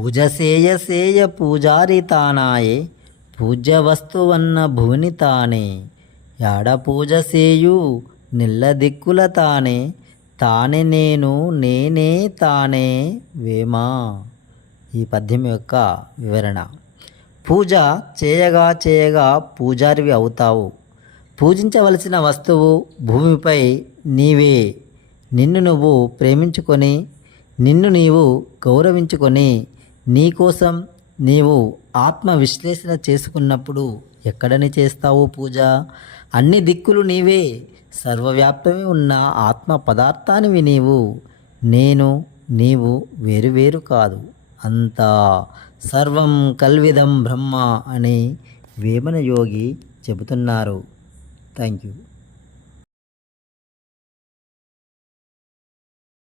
పూజ సేయ సేయ పూజారి తానాయే పూజ్య వస్తువన్న భువిని తానే యాడ పూజ సేయు నిల్ల దిక్కుల తానే తానే నేను నేనే తానే వేమా. ఈ పద్యం యొక్క వివరణ. పూజ చేయగా చేయగా పూజారివి అవుతావు. పూజించవలసిన వస్తువు భూమిపై నీవే. నిన్ను నువ్వు ప్రేమించుకొని, నిన్ను నీవు గౌరవించుకొని, నీకోసం నీవు ఆత్మ విశ్లేషణ చేసుకున్నప్పుడు ఎక్కడని చేస్తావు పూజ? అన్ని దిక్కులు నీవే, సర్వవ్యాప్తమే ఉన్న ఆత్మ పదార్థానివి నీవు. నేను నీవు వేరువేరు కాదు, అంతా సర్వం కల్విదం బ్రహ్మ అని వేమన యోగి చెబుతున్నారు. Thank you.